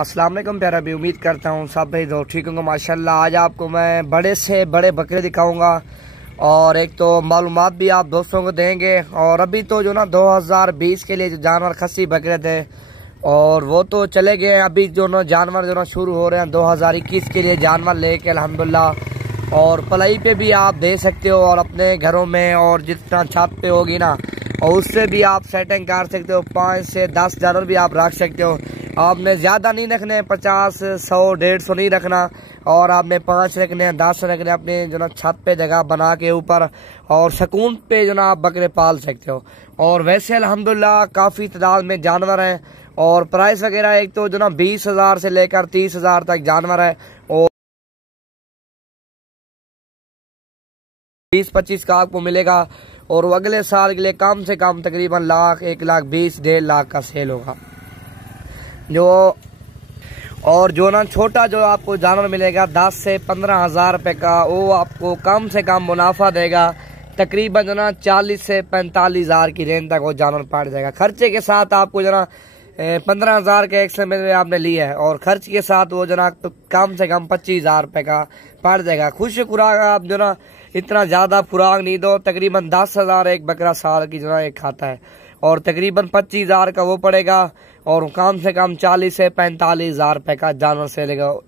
अस्सलाम वालेकुम प्यारा भी। उम्मीद करता हूँ सब भाई दोस्त ठीक होंगे माशाल्लाह। आज आपको मैं बड़े से बड़े बकरे दिखाऊंगा और एक तो मालूमात भी आप दोस्तों को देंगे। और अभी तो जो ना 2020 के लिए जो जानवर खस्सी बकरे थे और वो तो चले गए। अभी जो ना जानवर जो ना शुरू हो रहे हैं 2021 के लिए जानवर लेके अल्हम्दुलिल्लाह। और पलाई पे भी आप दे सकते हो और अपने घरों में और जितना छत पे होगी ना और उससे भी आप सेटिंग कर सकते हो। 5 से 10 जानवर भी आप रख सकते हो। आपने ज़्यादा नहीं रखने, 50, 100, 150 नहीं रखना और आपने 5 रखने हैं, 10 रखने अपने जो ना छत पे जगह बना के ऊपर और सुकून पे जो ना आप बकरे पाल सकते हो। और वैसे अल्हम्दुलिल्लाह काफ़ी तादाद में जानवर हैं और प्राइस वगैरह एक तो जो ना 20,000 से लेकर 30,000 तक जानवर है और 20-25 का आपको मिलेगा। और वो अगले साल के लिए कम से कम तकरीबन लाख, 1,20,000, 1.5 का सेल होगा जो। और जो ना छोटा जो आपको जानवर मिलेगा 10 से 15,000 रुपये का, वो आपको कम से कम मुनाफा देगा। तकरीबन जो ना 40 से 45,000 की रेंज तक वो जानवर पड़ जाएगा। खर्चे के साथ आपको जो ना 15,000 के एक समय में आपने लिया है और खर्च के साथ वो जो ना तो कम से कम 25,000 रुपये का पड़ जाएगा। खुश खुराक आप जो ना इतना ज़्यादा खुराक नहीं दो, तकरीबन 10,000 एक बकरा साल की जो ना एक खाता है और तकरीबन 25,000 का वो पड़ेगा और कम से कम 40 से 45,000 रुपये का जानवर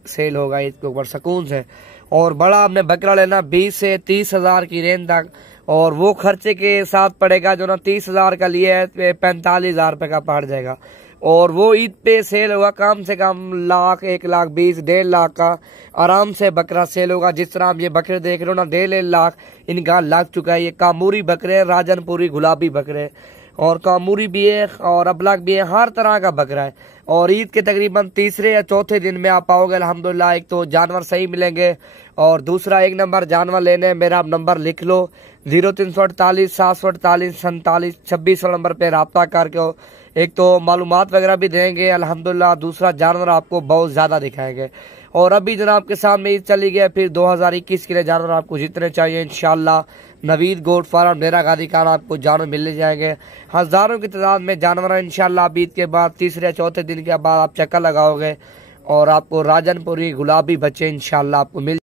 सेल होगा इसके ऊपर सुकून से। और बड़ा आपने बकरा लेना 20 से 30,000 की रेंज तक और वो खर्चे के साथ पड़ेगा जो ना 30,000 का लिए है 45,000 रुपये का पड़ जाएगा। और वो ईद पे सेल होगा कम से कम लाख, 1,20,000, 1.5 का आराम से बकरा सेल होगा। जिस तरह आप ये बकरे देख रहे हो ना 1.5 लाख इनका लग चुका है। ये कामूरी बकरे, राजनपुरी गुलाबी बकरे और कामूरी भी है और अबलग भी है, हर तरह का बकरा है। और ईद के तकरीबन तीसरे या चौथे दिन में आप पाओगे अल्हम्दुलिल्लाह। एक तो जानवर सही मिलेंगे और दूसरा एक नंबर जानवर लेने मेरा आप नंबर लिख लो 0348 748 47 26 नंबर पे रब्ता करके एक तो मालूमात वगैरह भी देंगे अल्हम्दुलिल्लाह। दूसरा जानवर आपको बहुत ज़्यादा दिखाएंगे। और अभी जनाब के सामने ईद चली गया, फिर 2021 के लिए जानवर आपको जितने चाहिए इंशाल्लाह नवीद गोट फार्म डेरा गादी खान आपको जानवर मिल जाएंगे। हज़ारों की तादाद में जानवर इंशाल्लाह। ईद के बाद तीसरे या चौथे दिन के बाद आप चक्कर लगाओगे और आपको राजनपुरी गुलाबी बच्चे इंशाल्लाह आपको मिल